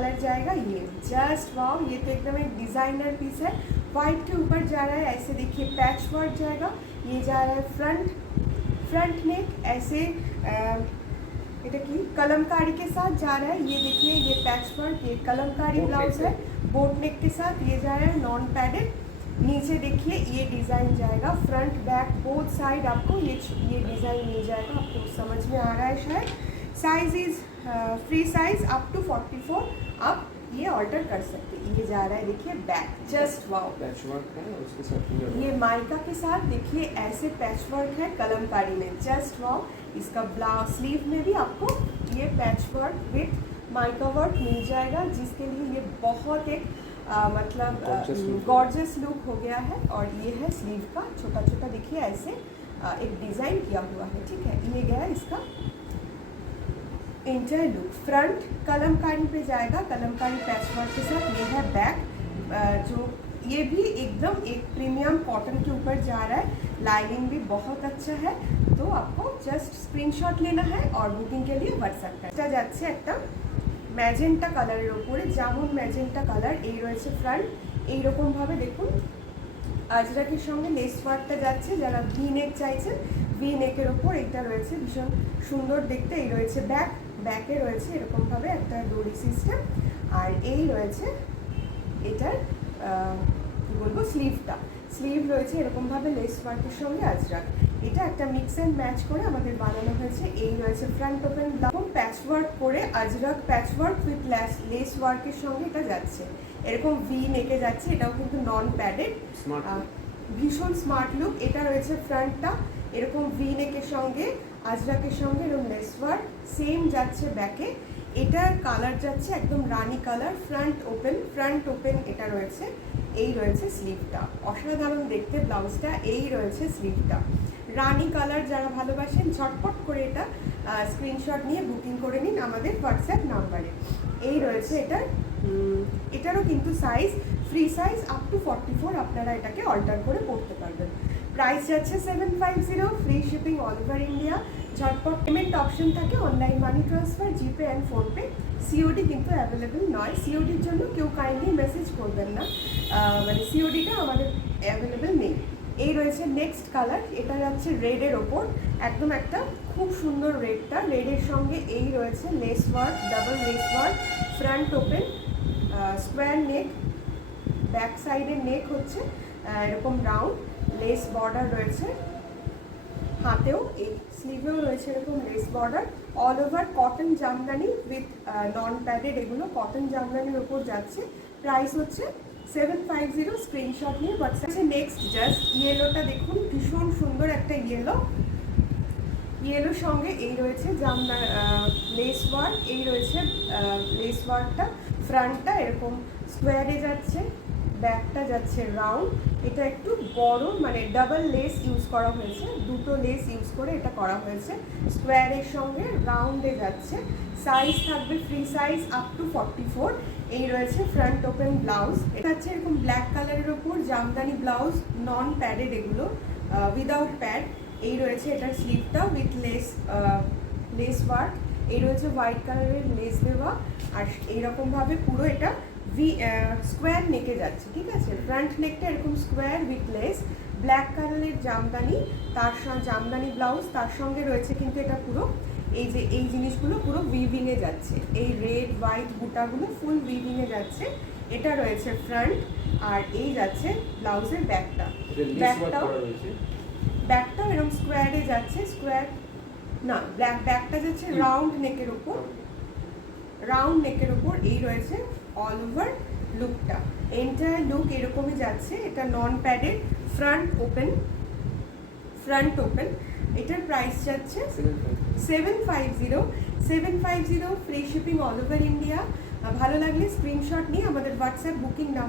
Colour जाएगा ये, just wow, ये तो एकदम एक डिज़ाइनर पीस है। वाइट के ऊपर जा रहा है, ऐसे देखिए पैच वर्क जाएगा। ये जा रहा है फ्रंट नेक ऐसे এটা কি कलमकारी के साथ जा रहा है। ये देखिए ये पैच वर्क, ये कलमकारी ब्लाउज है बोट नेक के साथ। ये जा रहा है नॉन पैडेड। नीचे देखिए ये डिज़ाइन जाएगा, फ्रंट बैक बोथ साइड आपको ये डिज़ाइन मिल जाएगा। आपको समझ में आ रहा है शायद। Size is free size up to 44। आप ये ऑर्डर कर सकते हैं। ये जा रहा है देखिए back, just wow, patch work है उसके साथ ये माइका के साथ देखिए ऐसे पैच वर्क है कलमकारी में, जस्ट वाओ। इसका ब्लाउज स्लीव में भी आपको ये patch work with mica work मिल जाएगा, जिसके लिए ये बहुत एक मतलब गॉर्जियस लुक हो गया है। और ये है स्लीव का छोटा छोटा देखिए ऐसे एक डिज़ाइन किया हुआ है, ठीक है। ये गया इसका इंटर लुक। फ्रंट कलमकारी पे जाएगा, कलमकारी पैच वर्क के साथ। ये है बैक, जो ये भी एकदम एक प्रीमियम कॉटन के ऊपर जा रहा है। लाइनिंग भी बहुत अच्छा है। तो आपको जस्ट स्क्रीनशॉट लेना है और बुकिंग के लिए व्हाट्सएप करতে যাচ্ছে একটা ম্যাজেন্টা কালারের উপরে, যেমন ম্যাজেন্টা কালার এই রয়েছে ফ্রন্ট। এইরকমভাবে দেখুন আজরাকের সঙ্গে লেস ওয়ার্কটা যাচ্ছে। যারা ভি নেক চাইছেন, ভি নেকের ওপর এটা রয়েছে ভীষণ সুন্দর দেখতে। এই রয়েছে ব্যাকে রয়েছে এরকমভাবে একটা দড়ি সিস্টেম। আর এই রয়েছে এটার কী বলবো স্লিভ রয়েছে এরকমভাবে লেস ওয়ার্কের সঙ্গে আজরাক। এটা একটা মিক্স অ্যান্ড ম্যাচ করে আমাদের বানানো হয়েছে। এই রয়েছে front open blouse, patch work করে Ajrakh patch work with lace ওয়ার্কের সঙ্গে এটা যাচ্ছে। এরকম ভি নেকে যাচ্ছে, এটাও কিন্তু নন প্যাডেড, ভীষণ স্মার্ট লুক। এটা রয়েছে ফ্রন্টটা এরকম ভি নেকের সঙ্গে আজরাকের সঙ্গে এরকম লেস ওয়ার্ক সেম যাচ্ছে ব্যাকে। এটার কালার যাচ্ছে একদম রানি কালার। ফ্রন্ট ওপেন এটা রয়েছে। এই রয়েছে স্লিভটা, অসাধারণ দেখতে ব্লাউজটা। এই রয়েছে স্লিভটা রানি কালার। যারা ভালোবাসেন ঝটপট করে এটা স্ক্রিনশট নিয়ে বুকিং করে নিন আমাদের হোয়াটসঅ্যাপ নাম্বারে। এই রয়েছে এটারও কিন্তু size free size up to 44। আপনারা এটাকে অল্টার করে পড়তে পারবেন। প্রাইস যাচ্ছে 750, free shipping all over India. ঝটপট পেমেন্ট অপশন থাকে, online money transfer, GPay and PhonePe. COD কিন্তু অ্যাভেলেবেল নয়। সিওডির জন্য কেউ কাইন্ডলি মেসেজ করবেন না, মানে সিওডিটা আমাদের অ্যাভেলেবেল নেই। এই রয়েছে নেক্সট কালার, এটা যাচ্ছে রেডের ওপর, একদম একটা খুব সুন্দর রেডটা। রেডের সঙ্গে এই রয়েছে lace work, double lace work, front open, square neck, back সাইডের নেক হচ্ছে এরকম রাউন্ড, লেস বর্ডার রয়েছে হাতেও, এই স্লিভেও রয়েছে এরকম less border. All over cotton Jamdani with non padded, এগুলো কটন জামদানির ওপর যাচ্ছে। প্রাইস হচ্ছে 750, স্ক্রিনশট নিয়ে হোয়াটসঅ্যাপে। নেক্সট জাস্ট ইয়েলোটা দেখুন, ভীষণ সুন্দর একটা ইয়েলোর সঙ্গে এই রয়েছে লেস ওয়ার্ক। এই রয়েছে লেস ওয়ার্কটা, ফ্রন্টটা এরকম স্কোয়ারে যাচ্ছে, ব্যাকটা যাচ্ছে রাউন্ড। এটা একটু বড়, মানে ডাবল লেস ইউজ করা হয়েছে, দুটো লেস ইউজ করে এটা করা হয়েছে। স্কোয়ারের সঙ্গে রাউন্ডে যাচ্ছে। সাইজ থাকবে ফ্রি সাইজ আপ টু 44। এই রয়েছে ফ্রন্ট ওপেন ব্লাউজ। এটা হচ্ছে এরকম ব্ল্যাক কালারের ওপর জামদানি ব্লাউজ, নন প্যাডেড এগুলো, উইদাউট প্যাড। এই রয়েছে এটার স্লিভটা উইথ লেস ওয়ার্ক। এই রয়েছে হোয়াইট কালারের লেস দেওয়া। আর এইরকমভাবে পুরো এটা স্কোয়ার নেকে যাচ্ছে, ঠিক আছে। ফ্রন্ট নেকটা এরকম স্কোয়ার উইথ লেস, ব্ল্যাক কালারের জামদানি, তার সঙ্গে জামদানি ব্লাউজ, তার সঙ্গে রয়েছে কিন্তু এটা পুরো এই জিনিসগুলো পুরো উইভিংয়ে যাচ্ছে। এই রেড হোয়াইট বুটাগুলো ফুল উইভিংয়ে যাচ্ছে। এটা রয়েছে ফ্রন্ট। আর এই যাচ্ছে ব্লাউজের ব্যাকটাও এরকম স্কোয়ারে যাচ্ছে, স্কোয়ার না, ব্যাকটা যাচ্ছে রাউন্ড নেকের ওপর। এই রয়েছে অল ওভার লুকটা, এন্টায়ার লুক এরকমই যাচ্ছে। এটা নন প্যাডেড, ফ্রন্ট ওপেন। এটার প্রাইস যাচ্ছে 750, free shipping all over India. ভালো লাগলে স্ক্রিনশট নিয়ে আমাদের হোয়াটসঅ্যাপ বুকিং নাম্বার